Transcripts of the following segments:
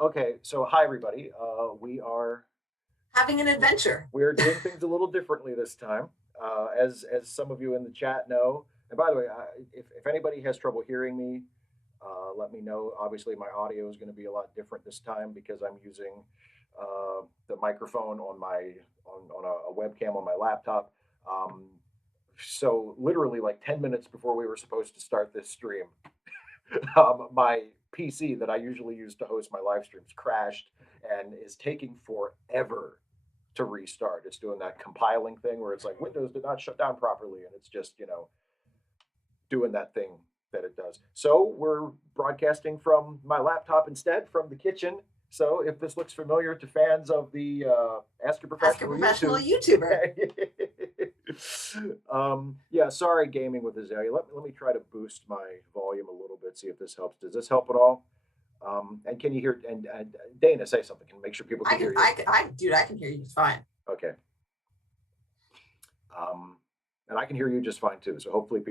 Okay, so hi everybody. Having an adventure. We are doing things a little differently this time. As some of you in the chat know, and by the way, if anybody has trouble hearing me, let me know. Obviously, my audio is going to be a lot different this time because I'm using the microphone on a webcam on my laptop. Um, so literally, like 10 minutes before we were supposed to start this stream, my PC that I usually use to host my live streams crashed and is taking forever to restart. It's doing that compiling thing where it's like Windows did not shut down properly, and it's just doing that thing that it does. So we're broadcasting from my laptop instead, from the kitchen. So if this looks familiar to fans of the Ask a Ask a Professional professional YouTube, YouTuber. yeah, sorry, gaming with Azalea. Let me try to boost my volume a little bit, see if this helps. Does this help at all? And can you hear? And Dana, say something. Can make sure people can hear you. Dude, I can hear you just fine. Okay. And I can hear you just fine too. So hopefully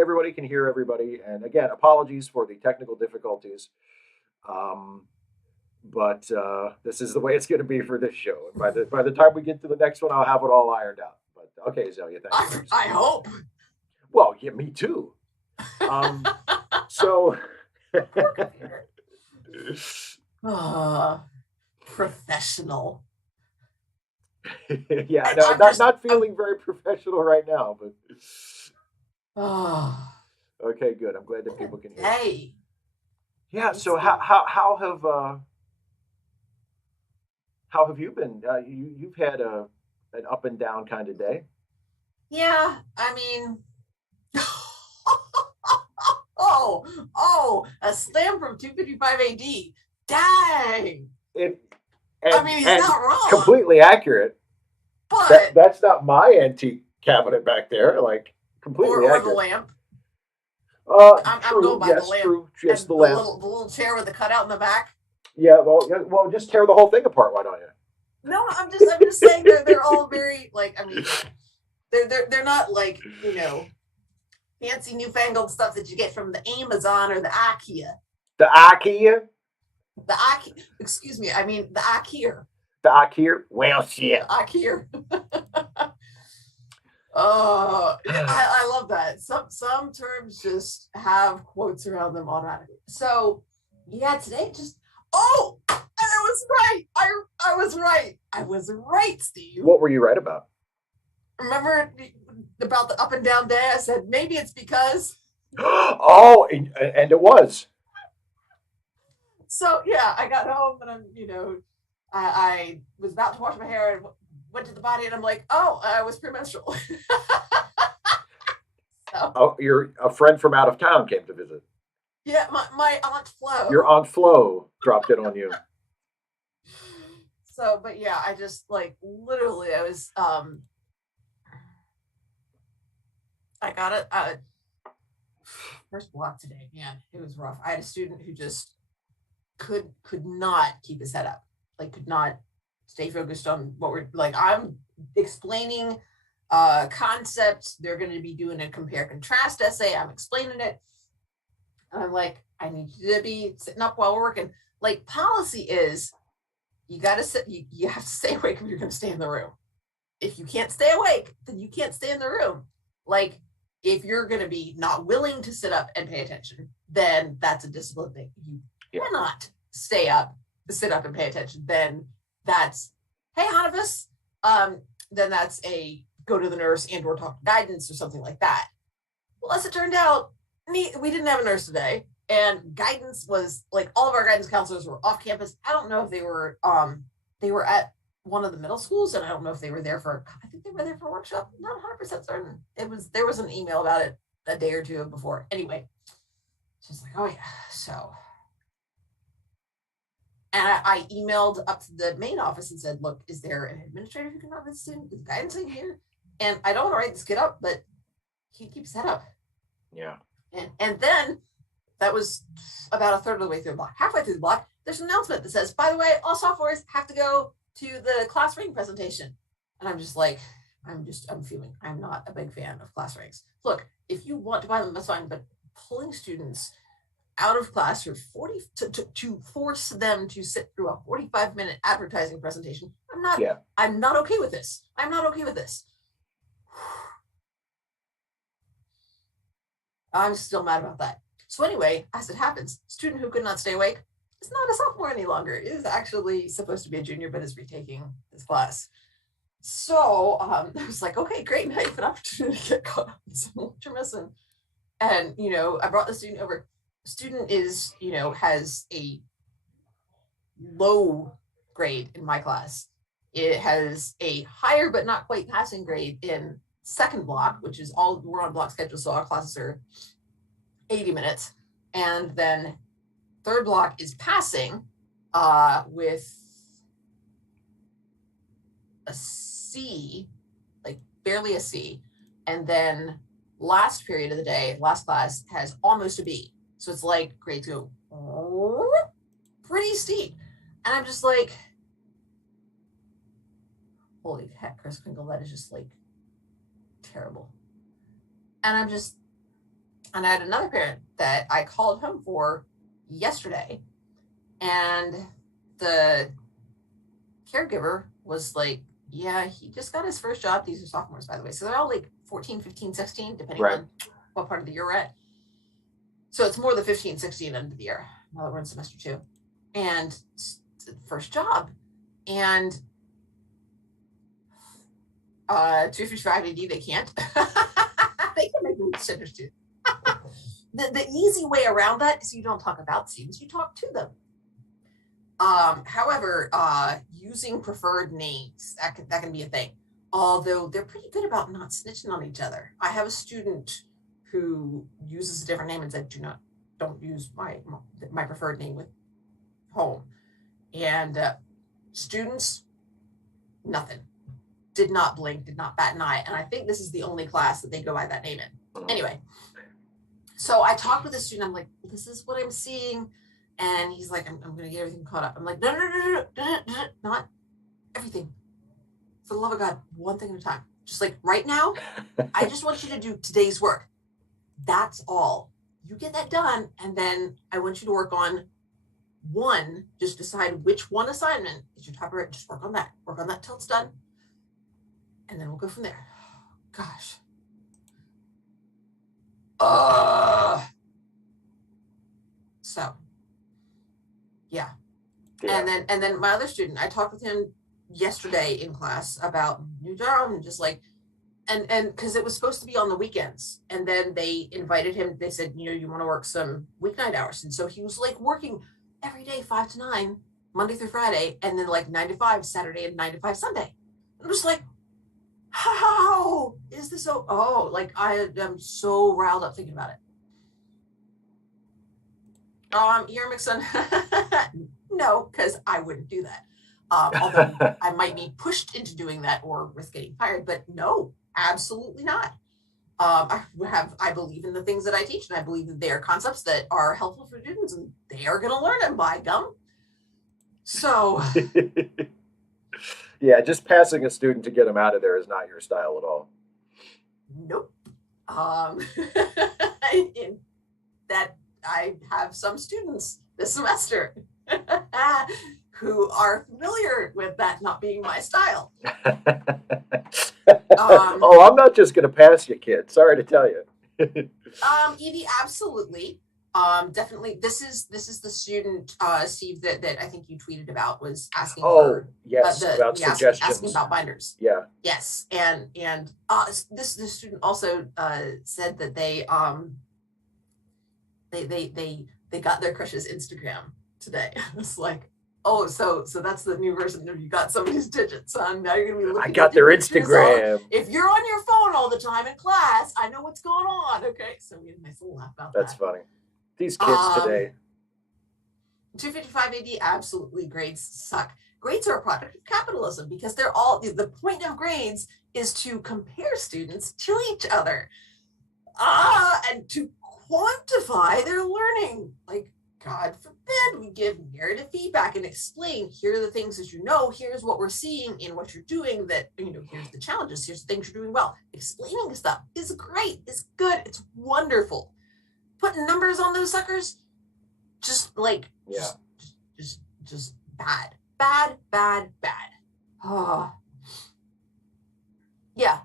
everybody can hear everybody. And again, apologies for the technical difficulties. Um, but this is the way it's going to be for this show. And by the time we get to the next one, I'll have it all ironed out. But okay, Zelia, thank you. I hope. Well, yeah, me too. So. Professional. Yeah, no, not feeling very professional right now, but okay, good. I'm glad that people can hear. Hey. Yeah. So how have you been? You've had an up and down kind of day. Yeah, I mean, a slam from 255 AD. Dang. I mean, he's not wrong. Completely accurate. But that's not my antique cabinet back there. Like completely or accurate. The lamp. I'm going by the lamp. True. Just the lamp. The little chair with the cutout in the back. Yeah, well, just tear the whole thing apart. Why don't you? No, I'm just saying they're all very like. I mean, they're not like fancy newfangled stuff that you get from the Amazon or the IKEA. The IKEA. The IKEA. Excuse me. I mean the IKEA. The IKEA. Well, shit. IKEA. I love that. Some terms just have quotes around them automatically. So yeah, today just I was right. I was right. I was right, Steve. What were you right about? Remember about the up and down day? I said maybe it's because. Oh, and it was. So yeah, I got home and I was about to wash my hair and went to the body and I'm like, I was premenstrual. So. Oh, a friend from out of town came to visit. Yeah, my Aunt Flo. Your Aunt Flo dropped it on you. So, but yeah, I just literally I was I got it first block today, man. It was rough. I had a student who just could not keep his head up. Could not stay focused on what we're I'm explaining concepts. They're going to be doing a compare contrast essay. I'm explaining it. And I'm like, I need you to be sitting up while we're working. Policy is you got to sit, you have to stay awake if you're going to stay in the room. If you can't stay awake, then you can't stay in the room. If you're going to be not willing to sit up and pay attention, then that's a discipline thing. You cannot sit up and pay attention. Then that's, hey, Hanifus, then that's a go to the nurse and or talk to guidance or something like that. Well, as it turned out, we didn't have a nurse today, and guidance was all of our guidance counselors were off campus. I don't know if they were at one of the middle schools, and I don't know if they were there I think they were there for a workshop. Not 100% certain. There was an email about it a day or two before. Anyway, she's like, oh yeah, so. And I emailed up to the main office and said, look, is there an administrator who can help this student? Is guidance in here? And I don't want to write this kid up, but he keeps that up. Yeah. And then that was about a third of the way through the block. Halfway through the block, there's an announcement that says, by the way, all sophomores have to go to the class ring presentation. And I'm just I'm fuming. I'm not a big fan of class rings. Look, if you want to buy them, that's fine. But pulling students out of class for 40 to force them to sit through a 45-minute advertising presentation. Yeah. I'm not okay with this. I'm not okay with this. I'm still mad about that. So anyway, as it happens, student who could not stay awake is not a sophomore any longer. It is actually supposed to be a junior, but is retaking this class. So I was like, okay, great. Now you have an opportunity to get caught up in some what you're missing. And, I brought the student over. Student is, has a low grade in my class. It has a higher but not quite passing grade in second block, which is we're on block schedule, so our classes are 80 minutes. And then third block is passing with a C, like barely a C. And then last period of the day, last class has almost a B. So it's like grades go pretty steep. And I'm just like, holy heck, Chris Kringle, that is just like terrible. And I had another parent that I called home for yesterday, and the caregiver was like, yeah, he just got his first job. These are sophomores, by the way. So they're all like 14, 15, 16, depending on what part of the year we're at. So it's more the 15, 16 end of the year, now that we're in semester 2. And first job. And 255 AD, they can't. They can make me center student. The easy way around that is you don't talk about students, you talk to them. However, using preferred names, that can be a thing. Although they're pretty good about not snitching on each other. I have a student who uses a different name and said, don't use my preferred name with home. And students, nothing. Did not blink, did not bat an eye. And I think this is the only class that they go by that name in. Anyway, so I talked with the student. I'm like, this is what I'm seeing. And he's like, I'm going to get everything caught up. I'm like, no, not everything. For the love of God, one thing at a time. Just like right now, I just want you to do today's work. That's all. You get that done. And then I want you to work on one. Just decide which one assignment is your top priority. Just work on that. Work on that till it's done. And then we'll go from there. Gosh. So, yeah. And then my other student, I talked with him yesterday in class about new job, and just like, and because it was supposed to be on the weekends, and then they invited him. They said, you want to work some weeknight hours, and so he was like working every day 5 to 9, Monday through Friday, and then like 9 to 5 Saturday and 9 to 5 Sunday. I'm just like, how is this so? Oh, like I am so riled up thinking about it. You're mixing. No, because I wouldn't do that. Although I might be pushed into doing that or risk getting fired, but no, absolutely not. I believe in the things that I teach, and I believe that they are concepts that are helpful for students, and they are going to learn them, by gum. So. Yeah, just passing a student to get them out of there is not your style at all. Nope. In that I have some students this semester who are familiar with that not being my style. Oh, I'm not just going to pass you, kid. Sorry to tell you. Evie, absolutely. Definitely. This is the student, Steve, that I think you tweeted about, was asking. Oh, yes, about suggestions. Asking about binders. Yeah. Yes, and this student also said that they got their crush's Instagram today. It's like, oh, so that's the new version of you got somebody's digits, son. Now you're gonna be looking. I got their Instagram. If you're on your phone all the time in class, I know what's going on. Okay, so we had a nice little laugh about that. That's funny. These kids today. 255 AD, absolutely, grades suck. Grades are a product of capitalism because they're all, the point of grades is to compare students to each other. And to quantify their learning. Like, God forbid we give narrative feedback and explain, here are the things that you know, here's what we're seeing in what you're doing, that, here's the challenges, here's the things you're doing well. Explaining stuff is great, it's good, it's wonderful. Putting numbers on those suckers, just like Yeah. just bad. Oh, yeah.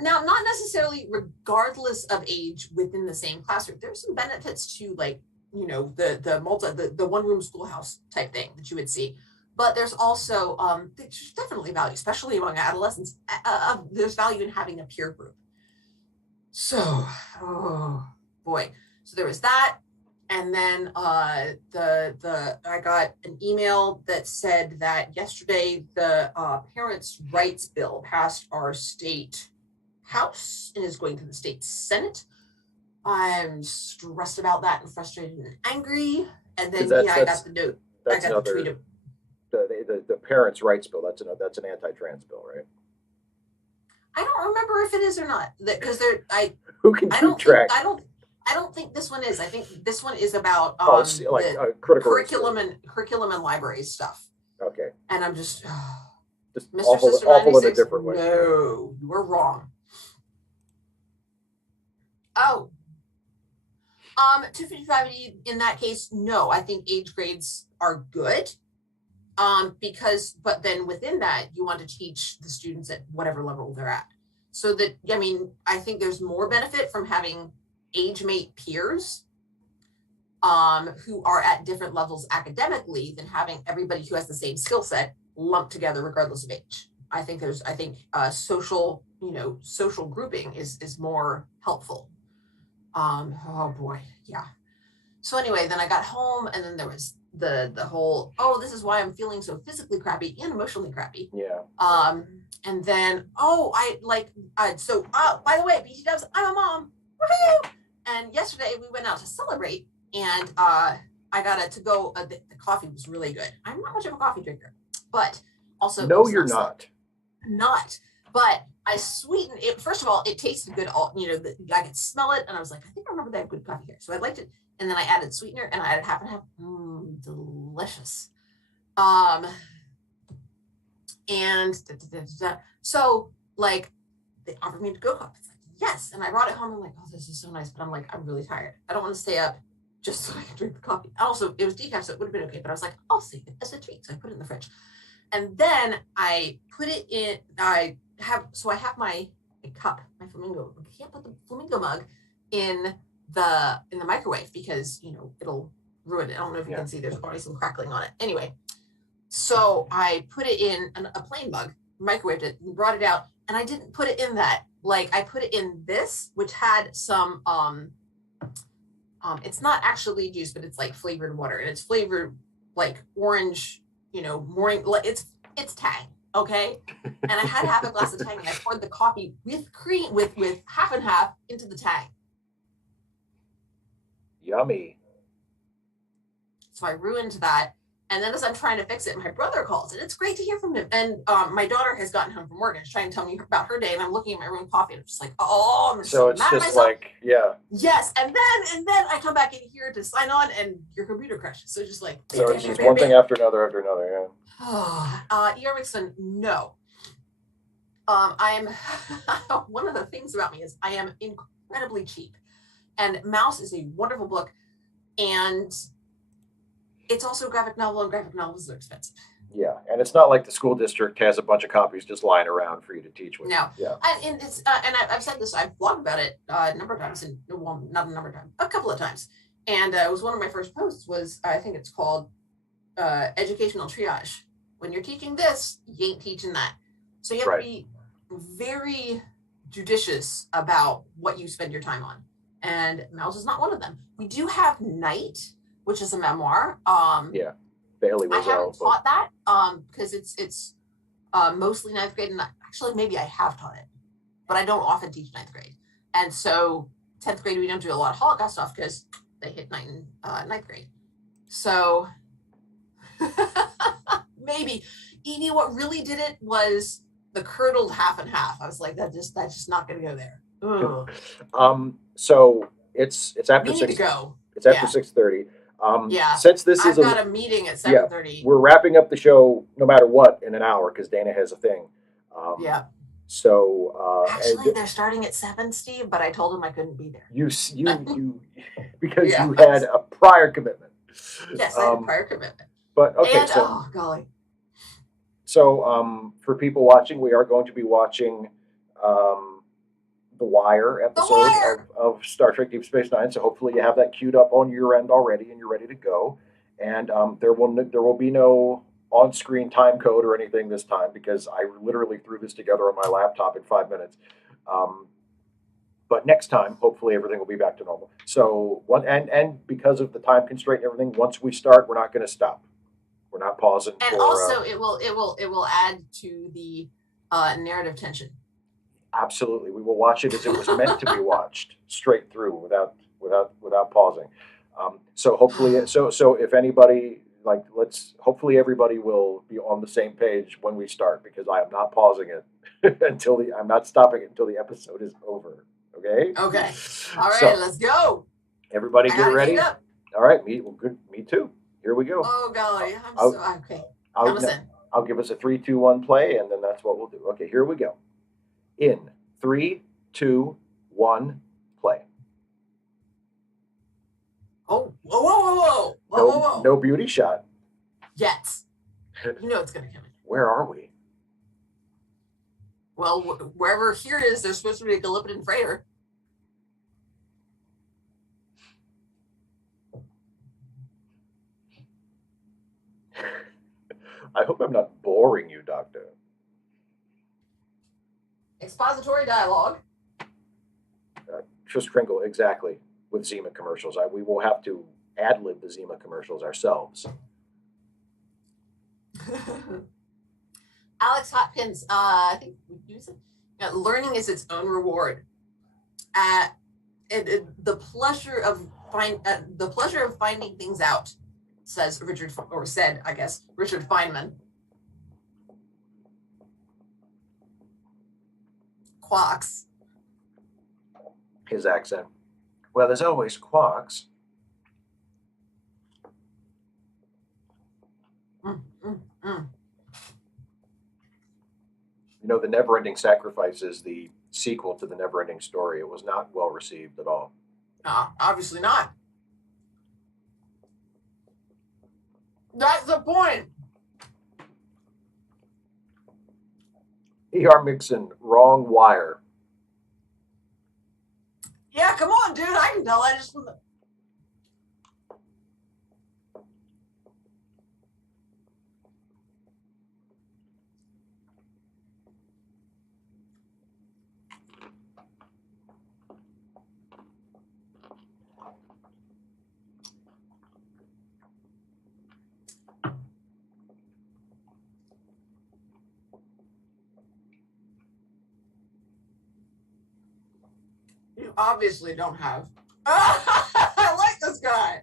Now, not necessarily regardless of age within the same classroom. There's some benefits to, like, the one room schoolhouse type thing that you would see, but there's also there's definitely value, especially among adolescents. There's value in having a peer group. So, oh boy. So there was that. And then I got an email that said that yesterday the parents' rights bill passed our state house and is going to the state senate. I'm stressed about that and frustrated and angry. And then I got the note. That's I got the tweet another the parents' rights bill. That's an anti-trans bill, right? I don't remember if it is or not, because who can keep track? I don't think this one is. I think this one is about critical curriculum and library stuff. Okay. And I'm just Mr. awful, Sister awful 96, in a different way. No, you were wrong. Oh. 255 in that case, no. I think age grades are good. But then within that, you want to teach the students at whatever level they're at. So that, I mean, I think there's more benefit from having age mate peers who are at different levels academically than having everybody who has the same skill set lumped together regardless of age. I think social grouping is more helpful. Oh boy, yeah. So anyway, then I got home, and then there was the whole, this is why I'm feeling so physically crappy and emotionally crappy. Yeah. And then by the way, BT Dubs, I'm a mom. Woohoo! And yesterday we went out to celebrate, and I got to go. The coffee was really good. I'm not much of a coffee drinker, but also no, you're not. Not, but I sweetened it. First of all, it tasted good. I could smell it, and I was like, I think I remember they have good coffee here, so I liked it. And then I added sweetener, and I added half and half. Delicious. So like they offered me to go coffee. It's like, yes, and I brought it home. I'm like, oh, this is so nice, but I'm like, I'm really tired. I don't want to stay up just so I can drink the coffee. Also, it was decaf, so it would have been okay. But I was like, I'll save it as a treat, so I put it in the fridge. And then I put it in. I have my cup, my flamingo. I can't put the flamingo mug in the microwave because it'll ruin it. I don't know if you can see, there's already some crackling on it. Anyway, so I put it in a plain mug, microwaved it, and brought it out, and I didn't put it in that. Like, I put it in this, which had some it's not actually juice, but it's like flavored water, and it's flavored like orange, morning. It's Tang, okay? And I had half a glass of Tang, and I poured the coffee with cream with half and half into the Tang. Yummy. So I ruined that. And then as I'm trying to fix it, my brother calls, and it's great to hear from him. And my daughter has gotten home from work and is trying to tell me about her day, and I'm looking at my ruined coffee, and I'm just like, I'm so it's mad just at myself. like, yeah. Yes, and then I come back in here to sign on, and your computer crashes. So just like, so it's just one thing after another, yeah. Erikson, no. I'm one of the things about me is I am incredibly cheap, and Mouse is a wonderful book, and it's also a graphic novel, and graphic novels are expensive. Yeah, and it's not like the school district has a bunch of copies just lying around for you to teach with. No. Yeah. And it's and I've said this, I've blogged about it a number of times, and well, not a number of times, a couple of times. And it was one of my first posts was, I think it's called Educational Triage. When you're teaching this, you ain't teaching that. So you have to be very judicious about what you spend your time on. And Mouse is not one of them. We do have Night, which is a memoir. Yeah, Bailey was I haven't taught that because it's mostly ninth grade, and actually maybe I have taught it, but I don't often teach ninth grade. And so 10th grade we don't do a lot of Holocaust stuff because they hit ninth grade. So maybe Evie, what really did it was the curdled half and half. I was like, that's just not going to go there. Ugh. So it's after we need 6. To go. It's after 6:30. Since this I've got a meeting at 7:30. We're wrapping up the show no matter what in an hour because Dana has a thing. So actually, they're starting at 7, Steve. But I told him I couldn't be there. You because you had a prior commitment. Yes, I had a prior commitment. But okay, And so oh golly. for people watching, we are going to be watching um, the Wire The episode Wire! of Star Trek Deep Space Nine. So hopefully you have that queued up on your end already and you're ready to go. And there will be no on screen time code or anything this time because I literally threw this together on my laptop in 5 minutes. Um, but next time, hopefully everything will be back to normal. So one and because of the time constraint and everything, once we start, we're not going to stop. We're not pausing And for. also it will add to the narrative tension. Absolutely, we will watch it as it was meant to be watched, straight through, without pausing. So hopefully, so if anybody like, let's hopefully everybody will be on the same page when we start because I am not pausing it I'm not stopping it until the episode is over. Okay. Okay. All right, So let's go. everybody I get got it queued ready. up. All right, me well, good. Me too. Here we go. Oh golly, I'm I'll, so okay. I'll, Count us in. I'll give us a 3, 2, 1 play, and then that's what we'll do. Okay, here we go. In 3, 2, 1, play. Oh, whoa, whoa, whoa, whoa, whoa, No, whoa, whoa. no beauty shot. Jets. You know it's gonna come in. Where are we? Well, wherever here is, there's supposed to be a Gallipodan freighter. I hope I'm not boring you, Doctor. Expository dialogue. Tris Kringle, exactly, with Zima commercials. We will have to ad-lib the Zima commercials ourselves. Alex Hopkins, I think you said learning is its own reward. The pleasure of finding things out, says Richard, or said, I guess, Richard Feynman. Quarks. His accent. Well, there's always quarks. You know, The Never-Ending Sacrifice is the sequel to The Never-Ending Story. It was not well received at all. Obviously not. That's the point. E.R. Mixon, wrong wire. Yeah, come on, dude. I can tell. I just. You obviously don't have. I like this guy.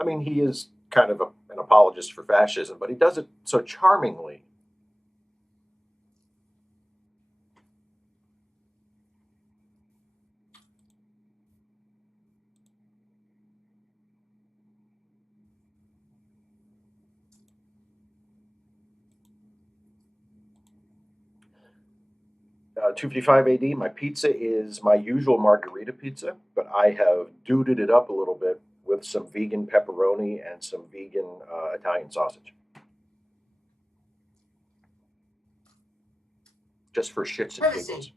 I mean, he is kind of an apologist for fascism, but he does it so charmingly. $2.55 AD. My pizza is my usual margarita pizza, but I have duded it up a little bit with some vegan pepperoni and some vegan Italian sausage. Just for shits and giggles.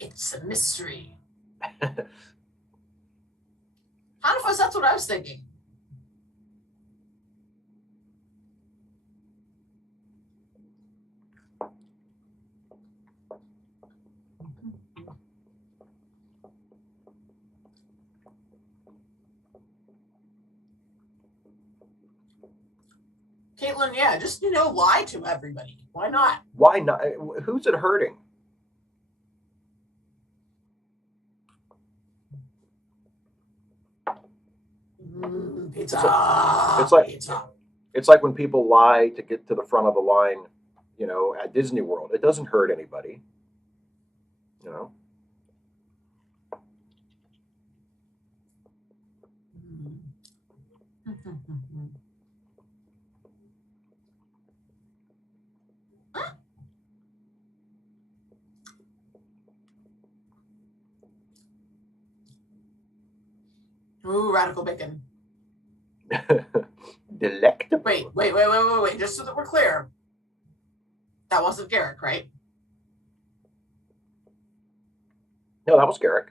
It's a mystery. Honestly, that's what I was thinking. Caitlin, yeah, just lie to everybody. Why not? Why not? Who's it hurting? Pizza. It's like when people lie to get to the front of the line, at Disney World. It doesn't hurt anybody, you know. Ooh, radical bacon. Delectable. Wait. Just so that we're clear, that wasn't Garrick, right? No, that was Garrick.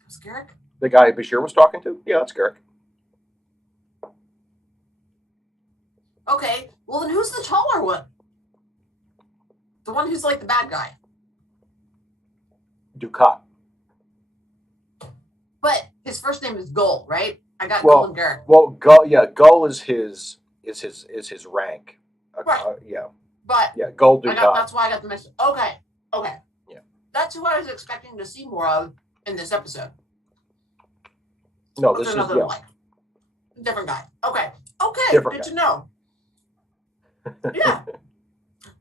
It was Garrick? The guy Bashir was talking to? Yeah, that's Garrick. Okay, well then who's the taller one? The one who's like the bad guy. Ducat. But his first name is Gull, right? I got Gull and Garrick. Well, Gull. Yeah, Gull is his rank. Right. Yeah. But yeah, Gull Ducat. That's why I got the mix. Okay. Yeah. That's who I was expecting to see more of in this episode. No, this is like different guy. Okay. Different good guy. to know. Yeah.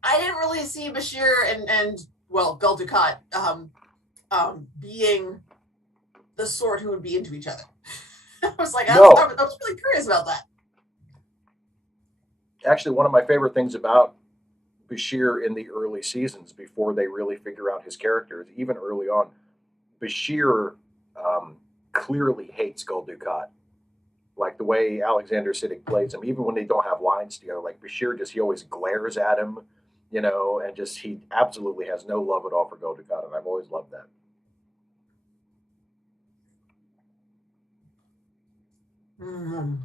I didn't really see Bashir and Gull Ducat being the sort who would be into each other. I was like, I was really curious about that. Actually, one of my favorite things about Bashir in the early seasons, before they really figure out his character, even early on, Bashir clearly hates Gul Dukat. Like the way Alexander Siddig plays him, even when they don't have lines together, like Bashir he always glares at him, and he absolutely has no love at all for Gul Dukat, and I've always loved that. Mm.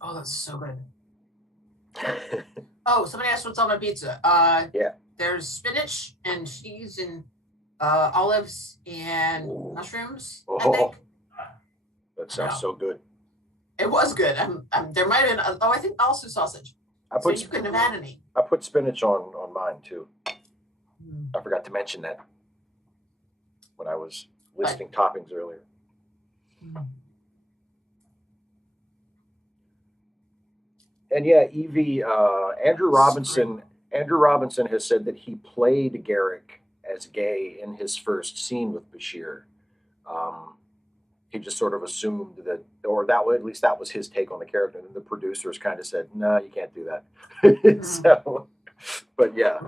Oh, that's so good. Oh, somebody asked what's on my pizza. Yeah. There's spinach and cheese and olives and mushrooms, I think. That sounds so good. It was good. There might have been. I think also sausage. So you couldn't have had any. I put spinach on mine too. I forgot to mention that when I was listing toppings earlier. And yeah, Evie, Andrew Robinson has said that he played Garrick as gay in his first scene with Bashir. He just sort of assumed that, or at least that was his take on the character. And the producers kind of said, "No, you can't do that." So, but yeah.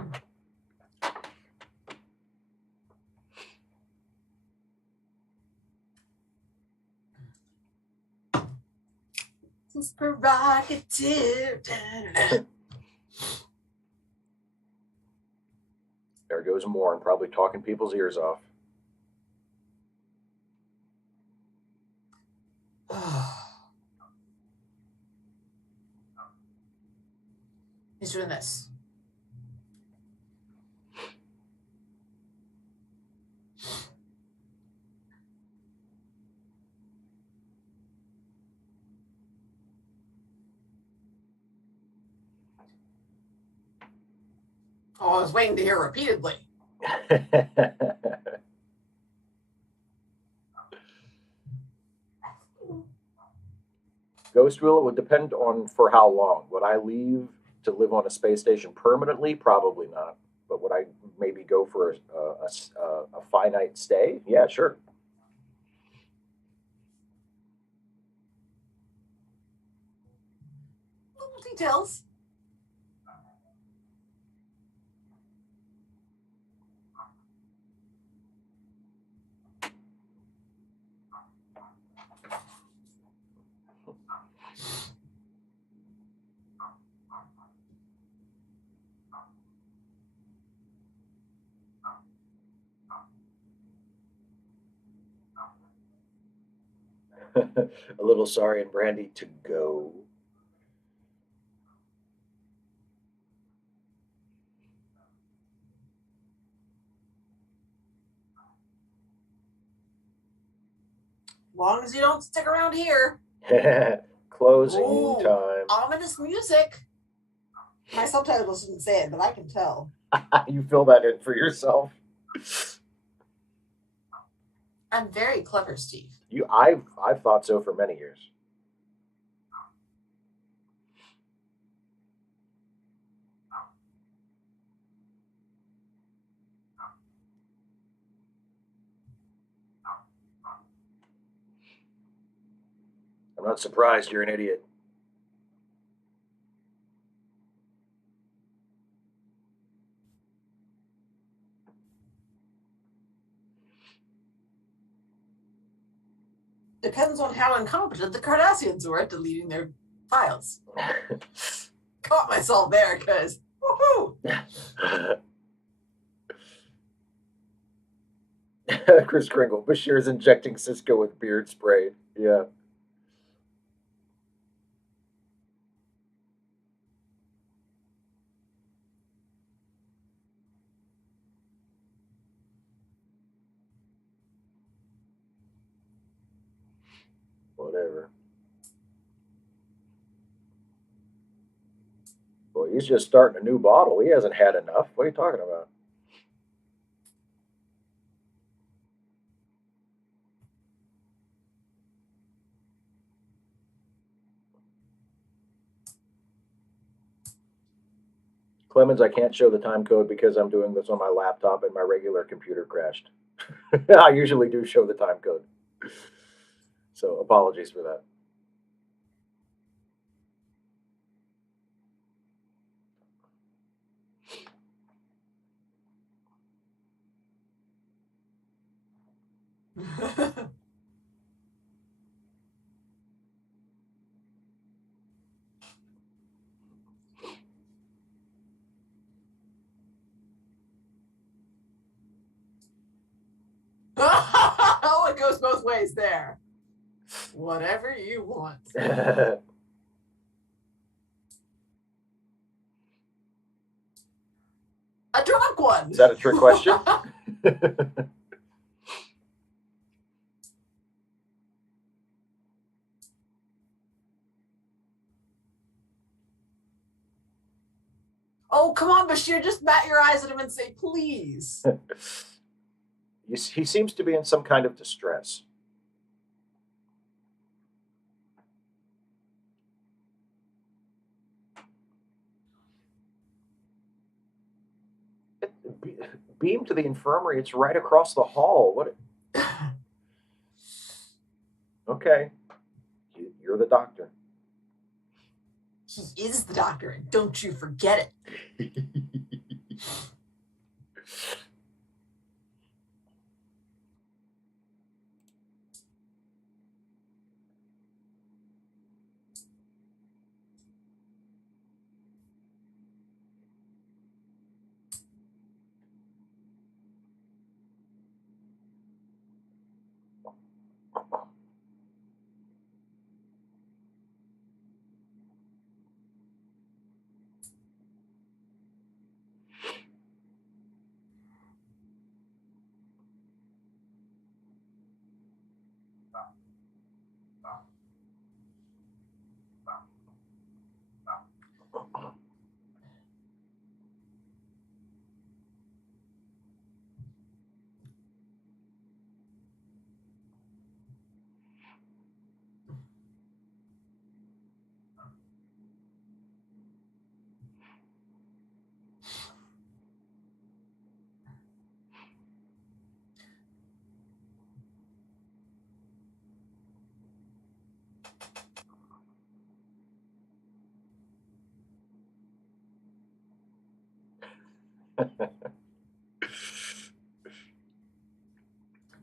It's prerogative. There goes Morn, probably talking people's ears off. He's doing this. Oh, I was waiting to hear repeatedly. Ghost Wheel, it would depend on for how long. Would I leave to live on a space station permanently? Probably not. But would I maybe go for a finite stay? Yeah, sure. Little details. A little sorry and brandy to go. Long as you don't stick around here. Closing time. Ominous music. My subtitles didn't say it, but I can tell. You fill that in for yourself. I'm very clever, Steve. I've thought so for many years. I'm not surprised you're an idiot. Depends on how incompetent the Cardassians were at deleting their files. Caught myself there, because woohoo! Chris Kringle. Bashir is injecting Cisco with beard spray. Yeah. Whatever. Well, he's just starting a new bottle. He hasn't had enough. What are you talking about? Clemens, I can't show the time code because I'm doing this on my laptop and my regular computer crashed. I usually do show the time code. So apologies for that. Oh, it goes both ways there. Whatever you want. A drunk one. Is that a trick question? Oh, come on, Bashir. Just bat your eyes at him and say, please. He seems to be in some kind of distress. Beam to the infirmary. It's right across the hall. What? Okay. You're the doctor. He is the doctor, and don't you forget it.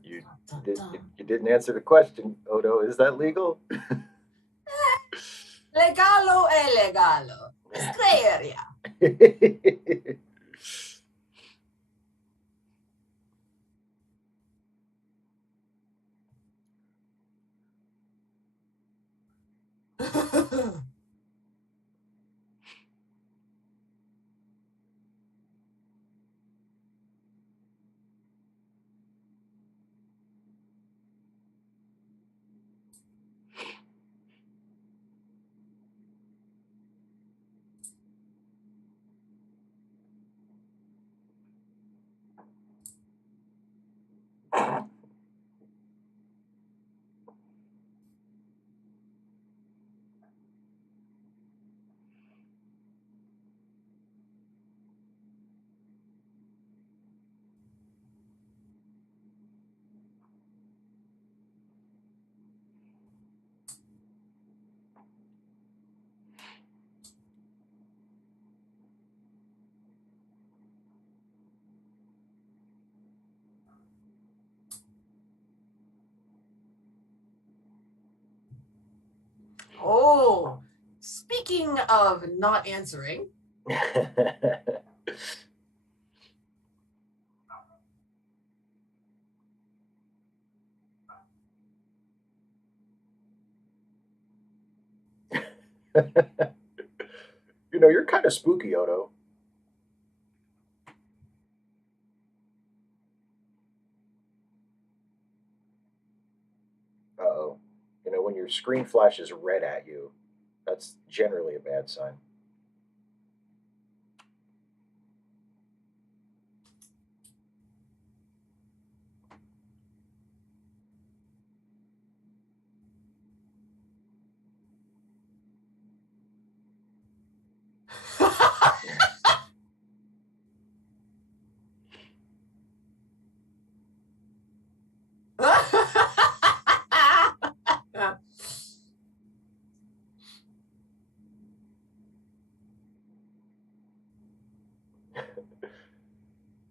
You didn't answer the question, Odo. Is that legal? Legalo è legalo. It's gray area. Oh, speaking of not answering. You know, you're kind of spooky, Odo. Uh-oh. You know, when your screen flashes red at you, that's generally a bad sign.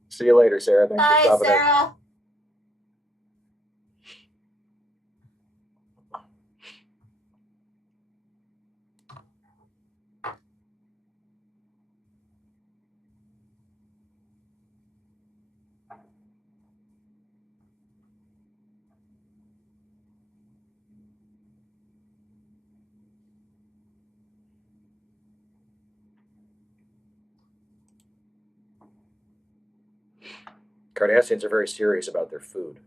See you later, Sarah. Thanks for Bye, stopping in. Sarah. Cardassians are very serious about their food.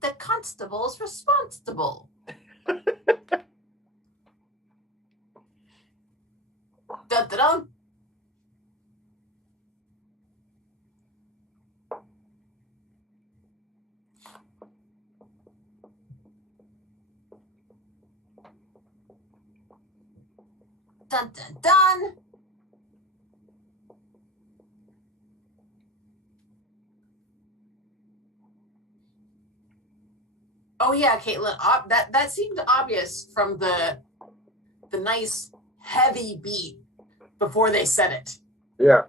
The constable's responsible. Dun, dun, dun. Dun, dun, dun. Oh yeah, Caitlin. That seemed obvious from the nice heavy beat before they said it. Yeah.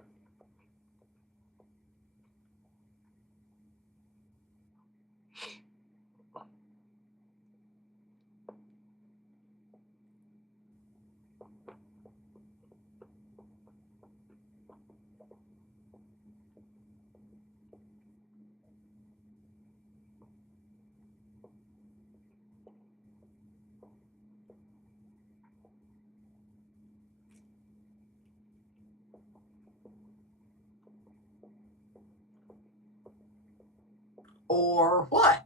Or what?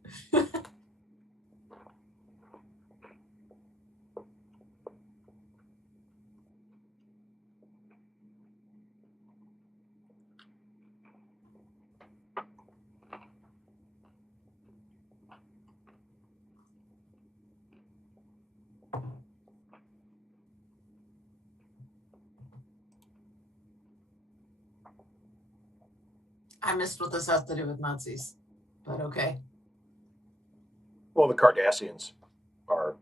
I missed what this has to do with Nazis, but okay. Well, the Cardassians are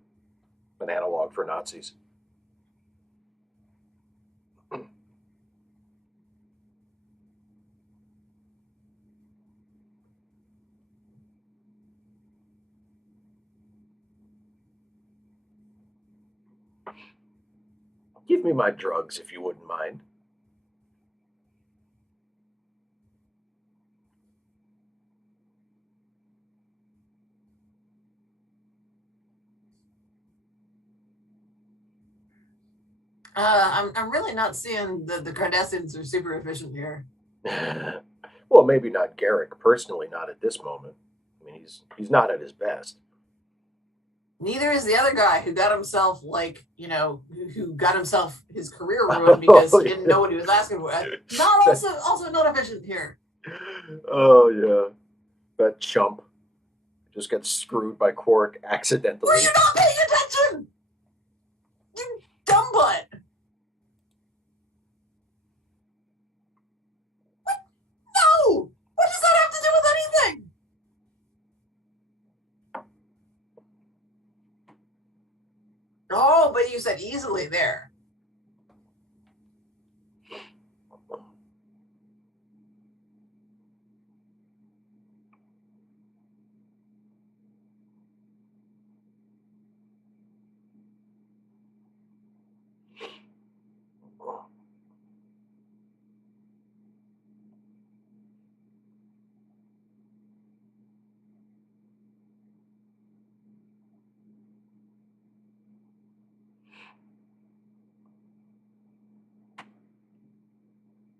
an analog for Nazis. Give me my drugs if you wouldn't mind. I'm really not seeing the Cardassians are super efficient here. Well, maybe not Garrick personally, not at this moment. I mean, he's not at his best. Neither is the other guy who got himself who got himself his career ruined because he didn't know what he was asking for. Not also not efficient here. Oh yeah, that chump just got screwed by Quark accidentally. Were you not paying attention? You dumb butt. What? No. way you said easily there.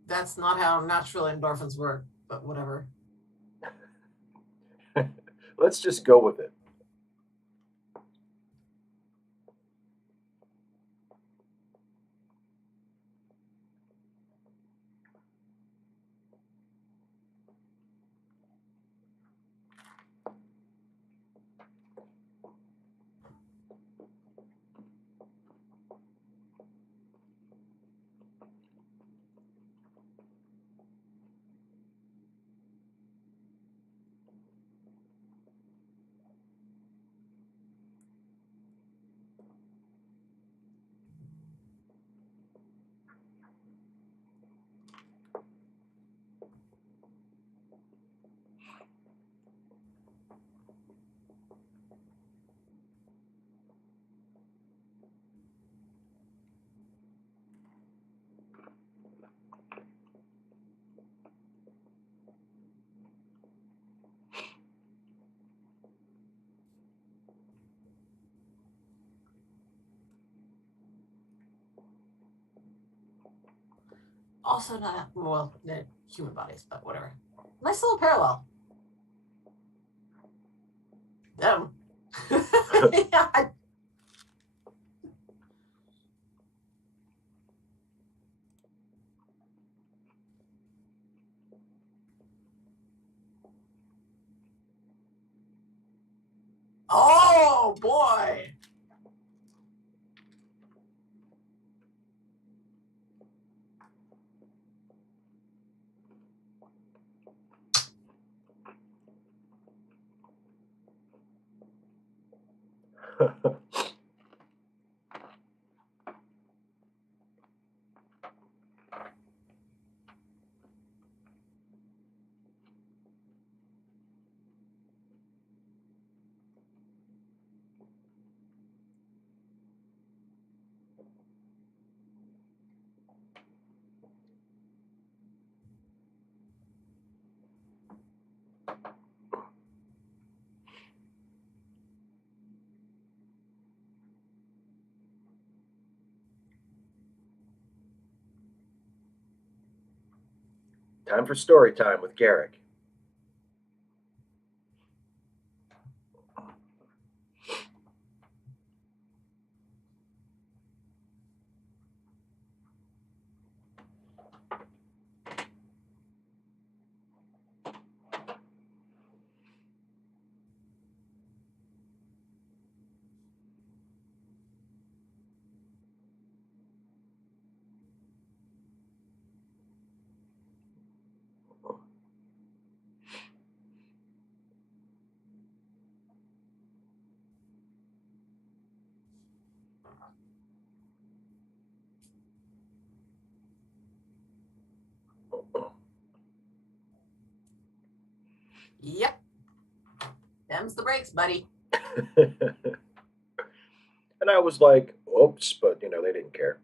That's not how natural endorphins work, but whatever. Let's just go with it. Also not, well, human bodies, but whatever. Nice little parallel. Them. Yeah. Oh boy. Time for story time with Garrick. Yep. Them's the breaks, buddy. And I was like, oops, but they didn't care.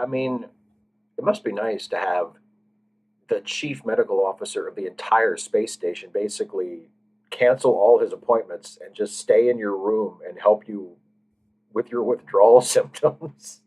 I mean, it must be nice to have the chief medical officer of the entire space station basically cancel all his appointments and just stay in your room and help you with your withdrawal symptoms.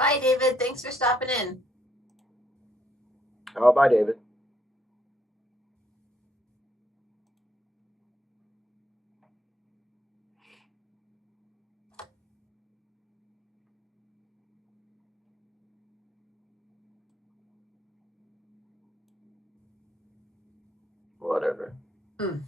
Bye, David. Thanks for stopping in. Oh, bye, David. Whatever. Mm.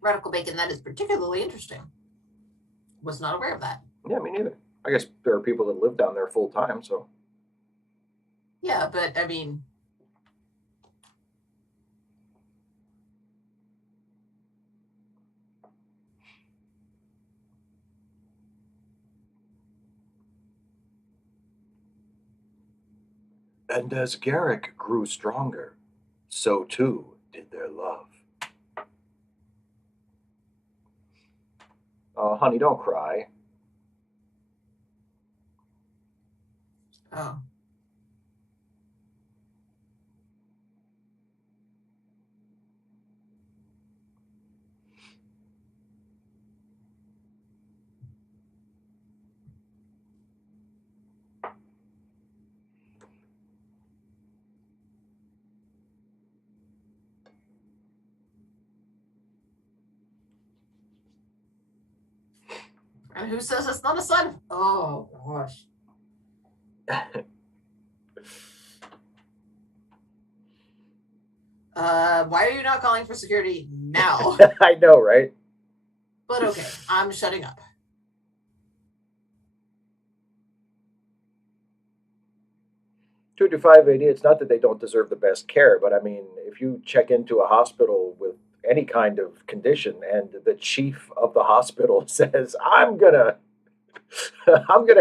Radical bacon, that is particularly interesting. Was not aware of that. Yeah, me neither. I guess there are people that live down there full time, so. Yeah, but I mean, And as Garrick grew stronger, so too did their love. Oh, honey, don't cry. oh, and who says it's not a son? Oh gosh. Why are you not calling for security now? I know, right? But okay, I'm shutting up. 22580, it's not that they don't deserve the best care, but I mean, if you check into a hospital with any kind of condition and the chief of the hospital says, I'm gonna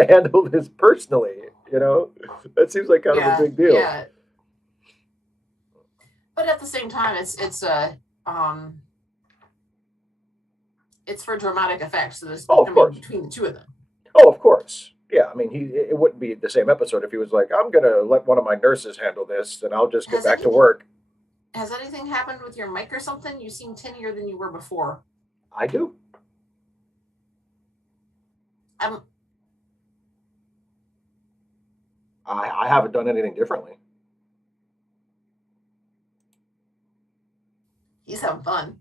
handle this personally, you know, that seems like kind of a Yeah, big deal. yeah. But at the same time, it's for dramatic effect, so there's Oh, of course. between the two of them. Oh, of course. Yeah, I mean, it wouldn't be the same episode if he was like, I'm gonna let one of my nurses handle this, and I'll just get back to work. Has anything happened with your mic or something? You seem tinnier than you were before. I do. I haven't done anything differently. He's having fun.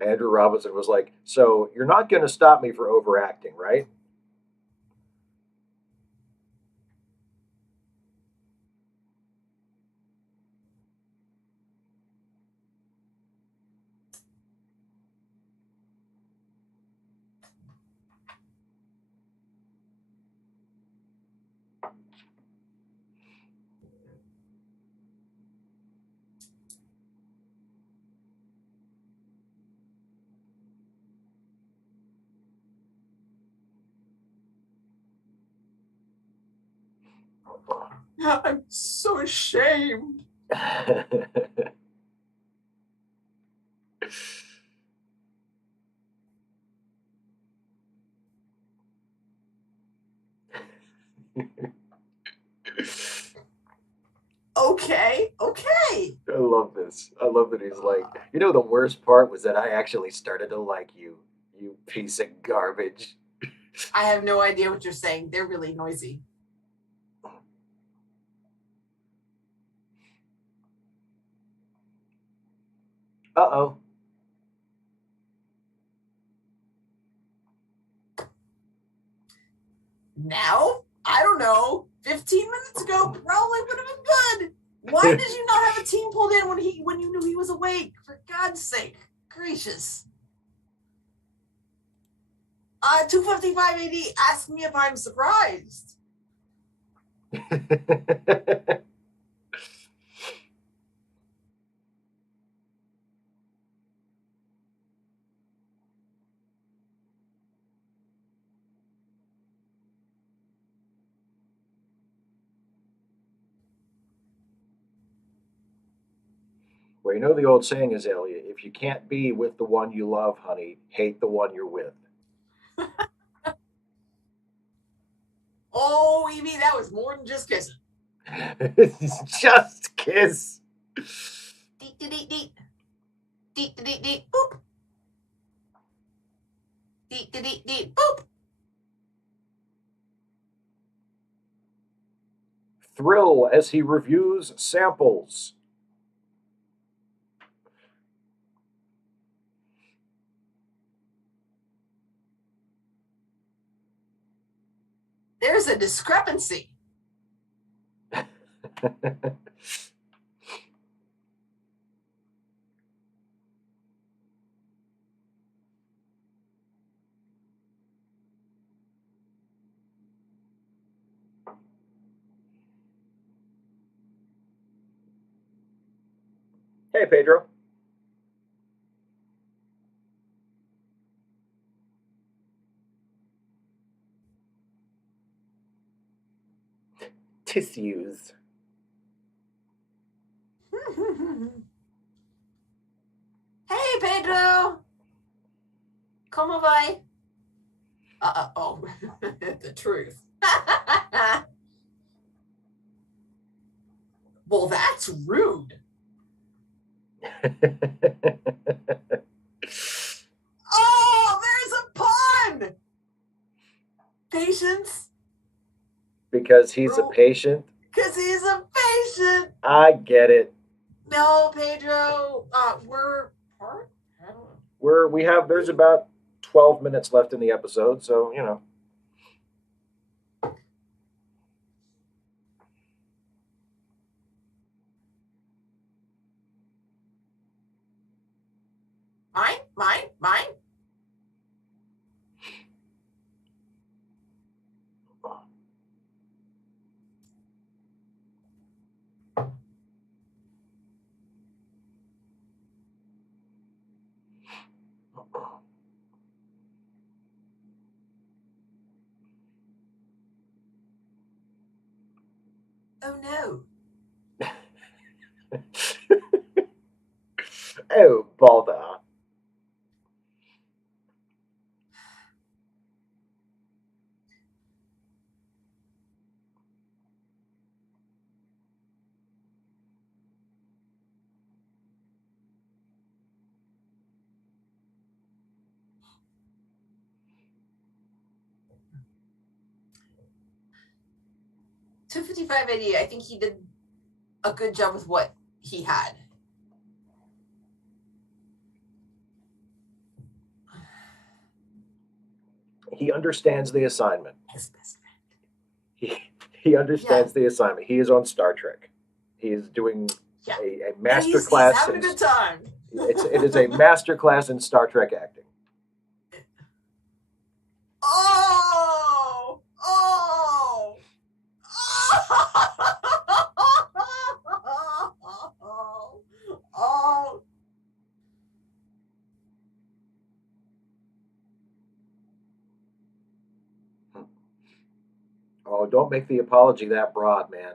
Andrew Robinson was like, "So you're not going to stop me for overacting, right?" I'm so ashamed. Okay, okay. I love this. I love that he's like, the worst part was that I actually started to like you, you piece of garbage. I have no idea what you're saying. They're really noisy. Uh-oh. Now? I don't know. 15 minutes ago probably would have been good. Why did you not have a team pulled in when you knew he was awake? For God's sake. Gracious. 255 AD, ask me if I'm surprised. Well, you know the old saying is, Elliot, if you can't be with the one you love, honey, hate the one you're with. Oh, Evie, that was more than just kissing. Just kiss. Deet, deet, deet, deet. Deet, deet, deet, boop. Deet, deet, deet, boop. Thrill as he reviews samples. There's a discrepancy. Hey, Pedro. Tissues. Hey, Pedro. ¿Cómo va? Oh, the truth. Well, that's rude. Oh, there's a pun. Patience. Because he's a patient. Because he's a patient. I get it. No, Pedro. There's about 12 minutes left in the episode, so Mine. Oh no. Oh, bother. $255 AD. I think he did a good job with what he had. He understands the assignment. His best friend. He understands the assignment. He is on Star Trek. He is doing a master class. He's having a good time. It is a master class in Star Trek acting. Oh! Oh, don't make the apology that broad, man.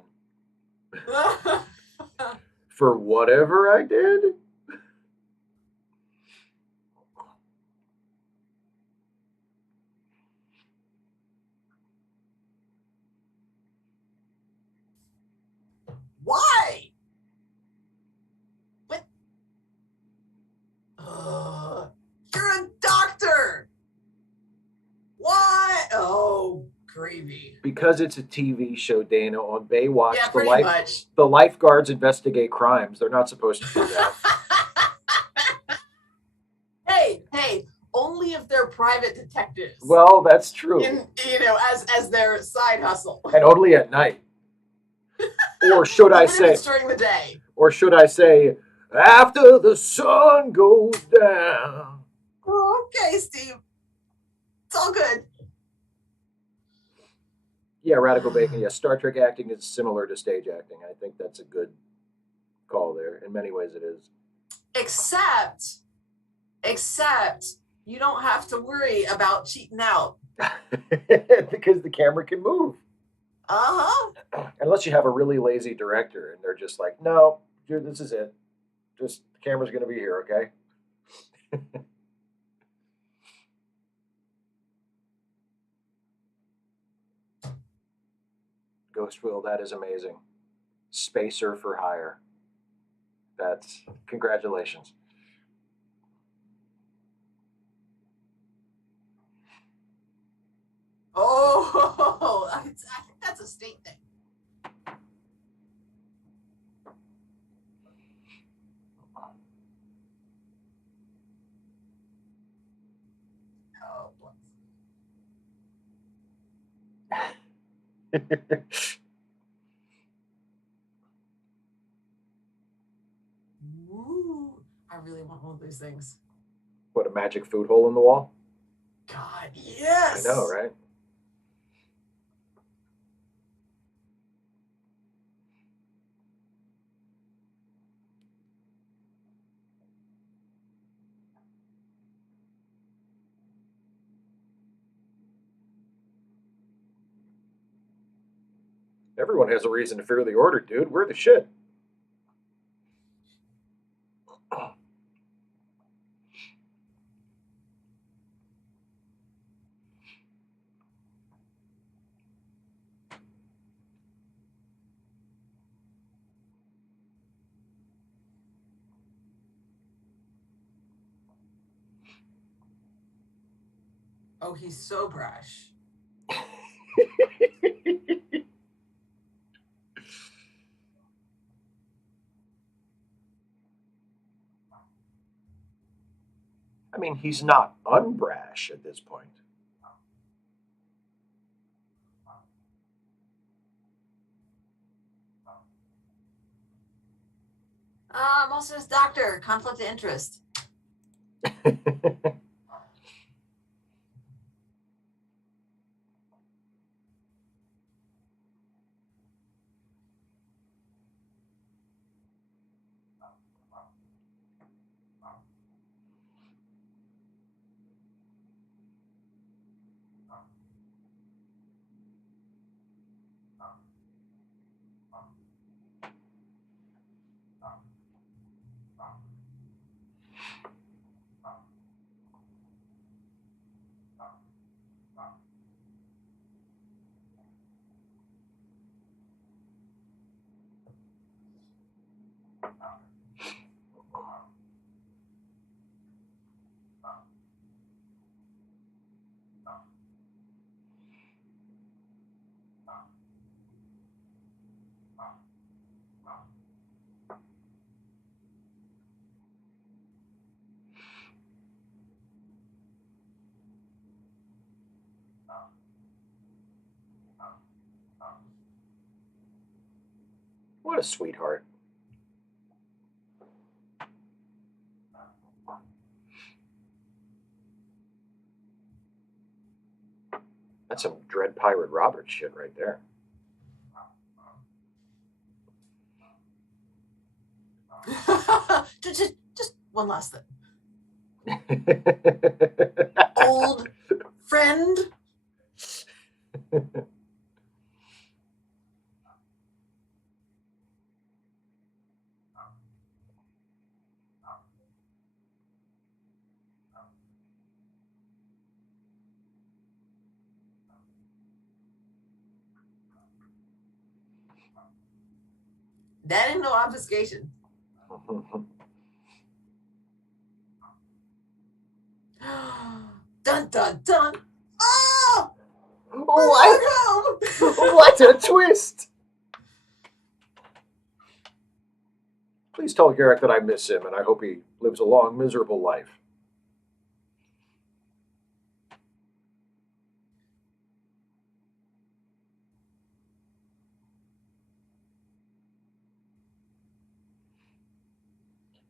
For whatever I did? Why? What? You're a doctor. What? Oh, gravy. Because it's a TV show, Dana, on Baywatch, Yeah, pretty much. the lifeguards investigate crimes. They're not supposed to do that. Hey, only if they're private detectives. Well, that's true. As their side hustle. And only at night. Or should I Even if say it's during the day. Or should I say after the sun goes down? Okay, Steve. It's all good. Yeah, Radical Bacon. Yeah, Star Trek acting is similar to stage acting. I think that's a good call there. In many ways, it is. Except you don't have to worry about cheating out. Because the camera can move. Unless you have a really lazy director and they're just like, no, dude, this is it. Just the camera's going to be here, okay? Ghostwill, that is amazing. Spacer for hire. That's congratulations. Oh, I think that's a state thing. Oh, Ooh, I really want one of those things. What, a magic food hole in the wall? God, yes. I know, right? Everyone has a reason to fear the order, dude. We're the shit. Oh, he's so brash. I mean, he's not unbrash at this point. I'm also his doctor. Conflict of interest. What a sweetheart. That's some Dread Pirate Roberts shit right there. just one last thing. Old friend. That ain't no obfuscation. Dun dun dun. Oh! What a twist! Please tell Garrick that I miss him and I hope he lives a long, miserable life.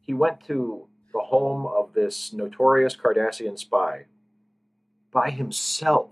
He went to the home of this notorious Cardassian spy by himself.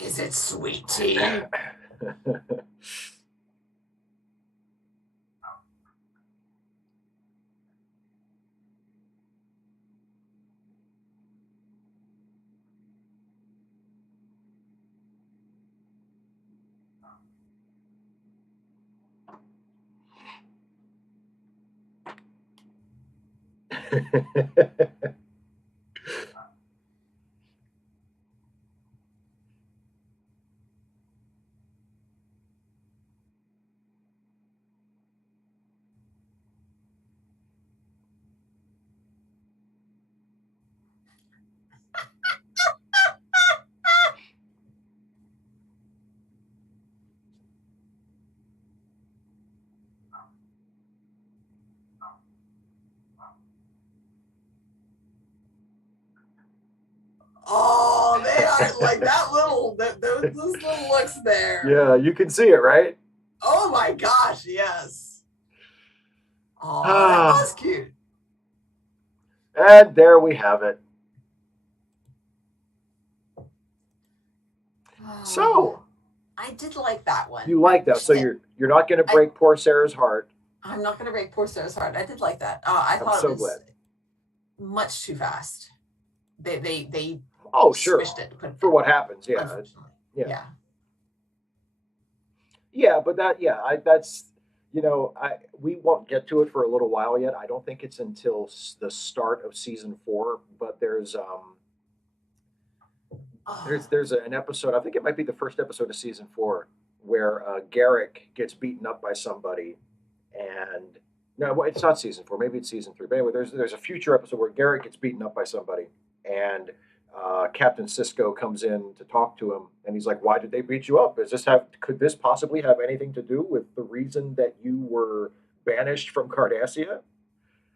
Is it sweet tea? Oh, they are like that little, those little looks there. Yeah, you can see it, right? Oh my gosh, yes. Oh, that was cute. And there we have it. So I did like that one. you like that, so you're not going to break poor Sarah's heart. I'm not going to break poor Sarah's heart. I did like that. I thought so it was glad. much too fast. They oh sure squished it for what happens. Yeah, unfortunately. yeah, yeah. But that's we won't get to it for a little while yet. I don't think it's until the start of season 4. But there's an episode. I think it might be the first episode of season 4 where Garrick gets beaten up by somebody, and no, well, it's not season 4. Maybe it's season 3. But anyway, there's a future episode where Garrick gets beaten up by somebody, and Captain Sisko comes in to talk to him, and he's like, "Why did they beat you up? Could this possibly have anything to do with the reason that you were banished from Cardassia?"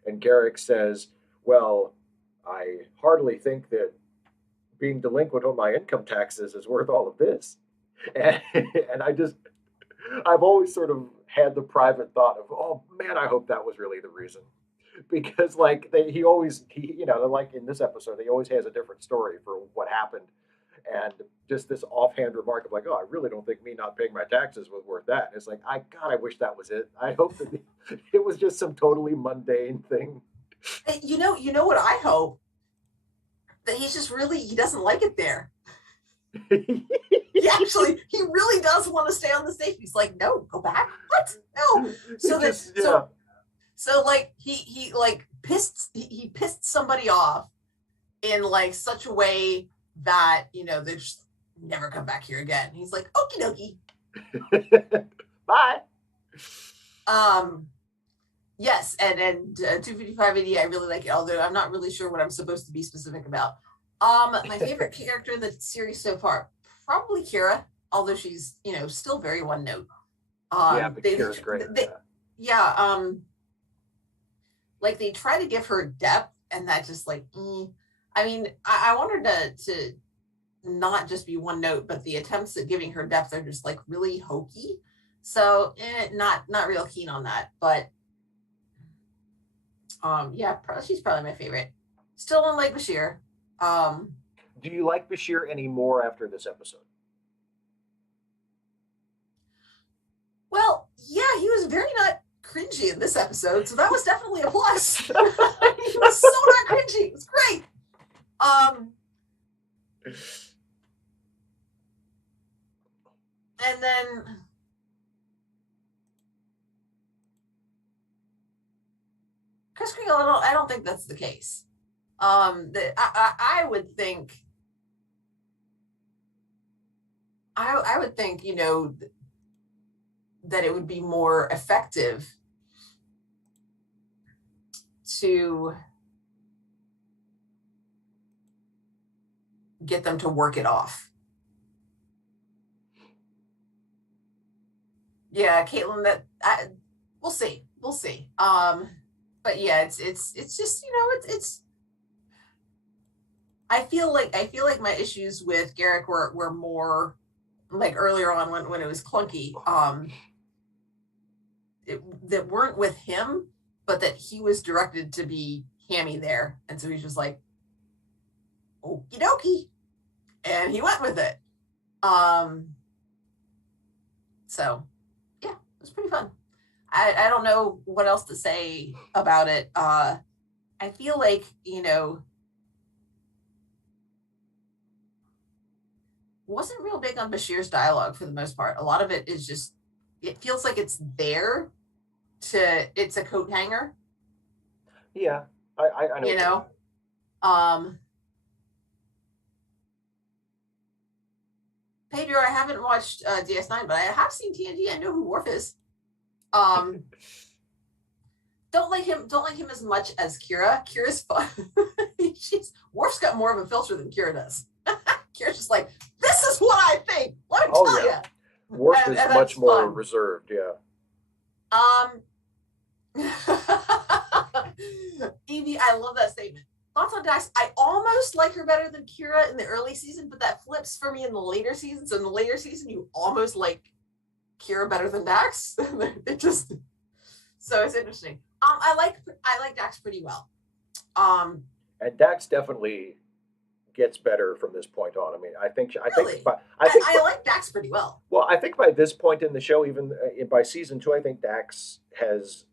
And Garrick says, "Well, I hardly think that being delinquent on my income taxes is worth all of this." And, and I've always sort of had the private thought of, oh man, I hope that was really the reason. Because like like in this episode, he always has a different story for what happened. And just this offhand remark of like, oh, I really don't think me not paying my taxes was worth that. And it's like, I wish that was it. I hope that it was just some totally mundane thing. You know what I hope? That he doesn't like it there. he really does want to stay on the station. He's like, no, go back. What? No. So like he like he pissed somebody off in like such a way that they just never come back here again. He's like, okie dokie. Bye. Um, yes, and 255 AD, I really like it, although I'm not really sure what I'm supposed to be specific about. My favorite character in the series so far, probably Kira, although she's still very one note. Yeah, but Kira's great. Yeah, like they try to give her depth, and that just like, I mean, I want her to not just be one note, but the attempts at giving her depth are just like really hokey. So not real keen on that, but yeah, she's probably my favorite. Still don't like Bashir. Do you like Bashir any more after this episode? Well, yeah, he was very not cringy in this episode, so that was definitely a plus. He was so not cringy. It was great. And then Chris Kringle, I don't think that's the case. I would think I would think that it would be more effective to get them to work it off. Yeah, Caitlin, we'll see. But yeah, it's just it's. I feel like my issues with Garrick were more like earlier on when it was clunky. That weren't with him, but that he was directed to be hammy there, and so he's just like, okie dokie, and he went with it. So yeah, it was pretty fun. I don't know what else to say about it. I feel like wasn't real big on Bashir's dialogue for the most part. A lot of it is just, it feels like it's there it's a coat hanger. Yeah, I know. Pedro, I haven't watched DS9, but I have seen TNG. I know who Worf is. Don't like him as much as Kira. Kira's fun. Worf's got more of a filter than Kira does. Kira's just like, this is what I think. Let me tell you. Worf is much more reserved. Yeah. Evie, I love that statement. Thoughts on Dax? I almost like her better than Kira in the early season, but that flips for me in the later seasons. In the later season, you almost like Kira better than Dax. It just, so it's interesting. I like Dax pretty well. And Dax definitely gets better from this point on. I mean, I think I like Dax pretty well. Well, I think by this point in the show, even by season 2, I think Dax has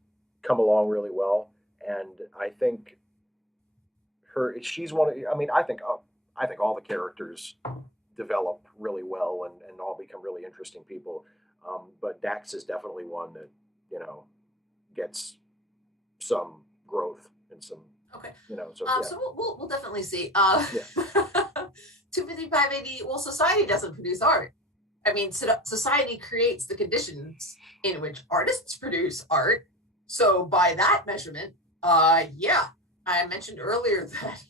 come along really well, and I think she's one of. I mean, I think all the characters develop really well and all become really interesting people. But Dax is definitely one that gets some growth and some. Okay. So yeah. So we'll definitely see. 255 AD. Well, society doesn't produce art. I mean, society creates the conditions in which artists produce art. So by that measurement, yeah, I mentioned earlier that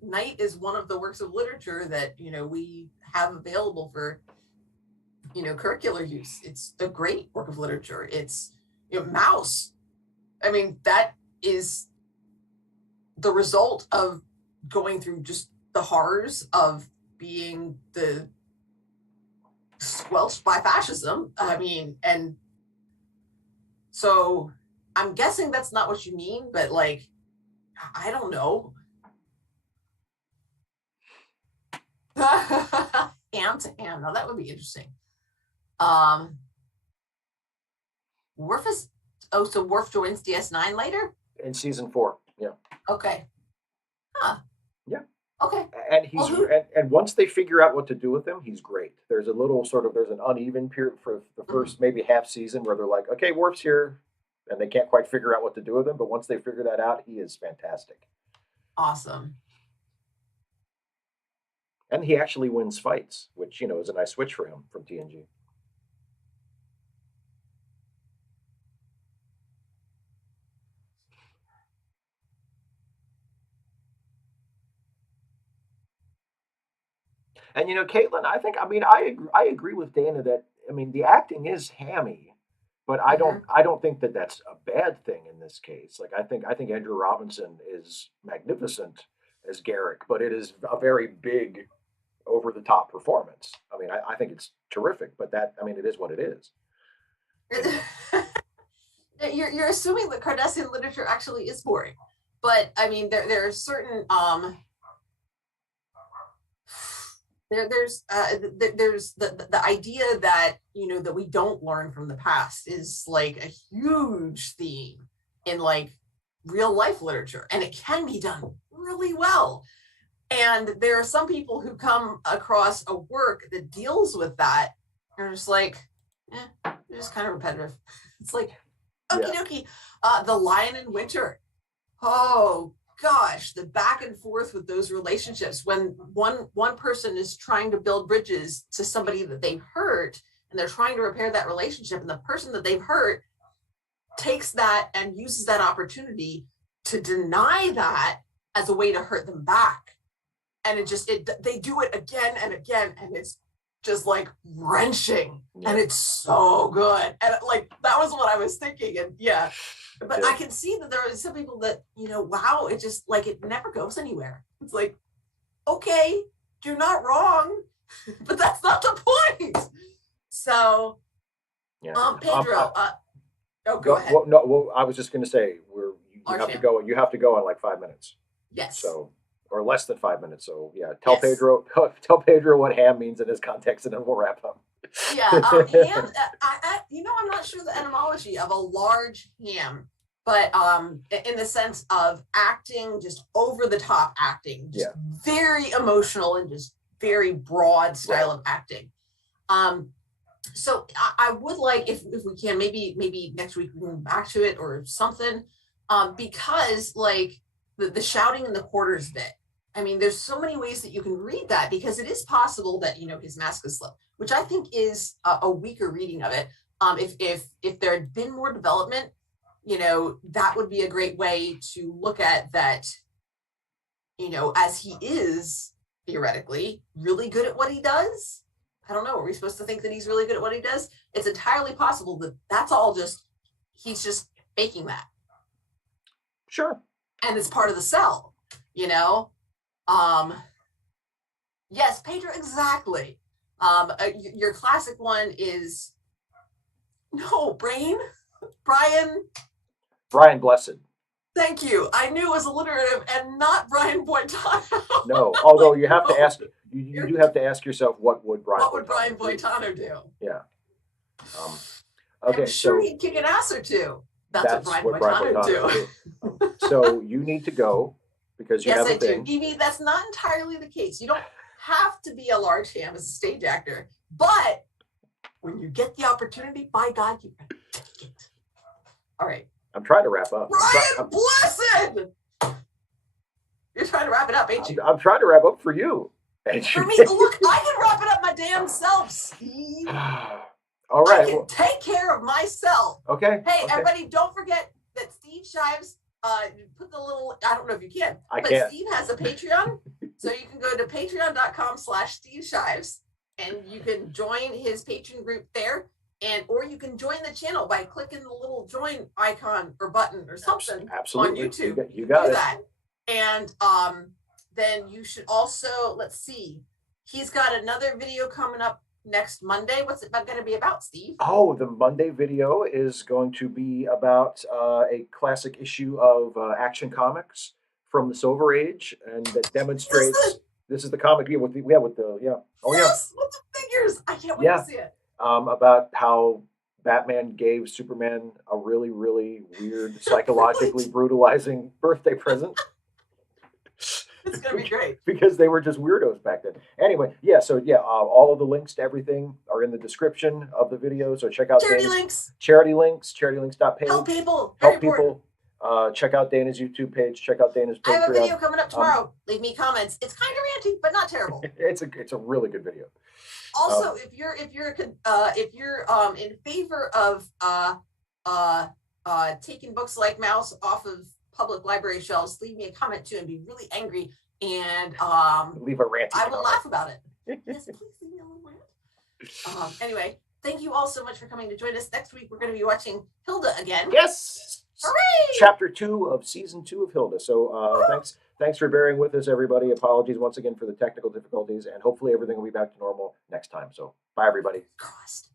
Night is one of the works of literature that we have available for curricular use. It's a great work of literature. It's Mouse. I mean, that is the result of going through just the horrors of being the squelched by fascism. I mean, and so I'm guessing that's not what you mean, but like, I don't know. Hand to hand. Now that would be interesting. Worf is so Worf joins DS9 later? In season 4, yeah. Okay. Huh. Yeah. Okay. And he's and once they figure out what to do with him, he's great. There's a little there's an uneven period for the first maybe half season where they're like, okay, Worf's here. and they can't quite figure out what to do with him. But once they figure that out, he is fantastic. Awesome. And he actually wins fights, which is a nice switch for him from TNG. And Caitlin, I agree with Dana that the acting is hammy, but I don't think that that's a bad thing in this case. Like I think Andrew Robinson is magnificent as Garrick, but it is a very big, over the top performance. I think it's terrific, but it is what it is. You're assuming that Cardassian literature actually is boring, but there are certain there's the idea that that we don't learn from the past is like a huge theme in like real life literature, and it can be done really well. And there are some people who come across a work that deals with that and are just like, they're just kind of repetitive. It's like, okie dokie. The Lion in Winter. Oh gosh, the back and forth with those relationships when one person is trying to build bridges to somebody that they've hurt, and they're trying to repair that relationship, and the person that they've hurt takes that and uses that opportunity to deny that as a way to hurt them back. And they do it again and again, and it's just like wrenching, and it's so good. And like that was what I was thinking. And but I can see that there are some people that wow, it just like it never goes anywhere. It's like, okay, you're not wrong, but that's not the point. So Pedro, go ahead. Well, I was just going to say you have to go. You have to go in like 5 minutes. Yes. So, or less than 5 minutes. So tell Pedro what ham means in this context, and then we'll wrap up. Ham. I'm not sure the etymology of a large ham, but in the sense of acting, just over the top acting, just very emotional and just very broad style of acting. So I would like, if we can, maybe next week we can go back to it or something, because like the shouting in the quarters bit. There's so many ways that you can read that, because it is possible that his mask is slipped, which I think is a weaker reading of it. If there had been more development, that would be a great way to look at that. As he is theoretically really good at what he does. I don't know. Are we supposed to think that he's really good at what he does? It's entirely possible that that's all he's just faking that. Sure. And it's part of the cell, Yes, Pedro, exactly. Your classic one is Brian Blessed. Thank you. I knew it was alliterative and not Brian Boitano. No, although you have to ask, you do have to ask yourself, what would Brian Boitano do? Yeah. Okay. I'm sure he'd kick an ass or two. That's what Brian Boitano do. So you need to go because you have a thing. Yes, I do. Evie, that's not entirely the case. You don't have to be a large ham as a stage actor, but when you get the opportunity, by God, you better take it. All right. I'm trying to wrap up. Brian Blessed! You're trying to wrap it up, ain't you? I'm trying to wrap up for you. For me, look, I can wrap it up my damn self, Steve. All right. I can take care of myself. Okay. Hey, everybody, don't forget that Steve Shives, put the little, I don't know if you can, but Steve has a Patreon. So you can go to patreon.com/Steve Shives, and you can join his Patreon group there. Or you can join the channel by clicking the little join icon or button or something on YouTube. You got it. That. And then you should also, let's see, he's got another video coming up next Monday. What's it going to be about, Steve? Oh, the Monday video is going to be about a classic issue of Action Comics from the Silver Age, and that demonstrates. This is the comic with the with the with the figures. I can't wait to see it. About how Batman gave Superman a really, really weird, psychologically brutalizing birthday present. It's gonna be great. Because they were just weirdos back then. Anyway, yeah, so yeah, all of the links to everything are in the description of the video. So check out Charity Dana's links. charitylinks.page. Help people. Very Help important. people. Check out Dana's YouTube page. Check out Dana's I have a Patreon. video coming up tomorrow. Leave me comments. It's kind of ranty, but not terrible. It's a really good video. Also, if you're in favor of taking books like Mouse off of public library shelves, leave me a comment too and be really angry, and leave a rant. I will laugh about it. Yes, please leave me a little rant. Anyway, thank you all so much for coming to join us. Next week we're going to be watching Hilda again. Yes. Hooray! Chapter 2 of season 2 of Hilda. So thanks for bearing with us, everybody. Apologies once again for the technical difficulties, and hopefully everything will be back to normal next time. So bye, everybody. Crossed.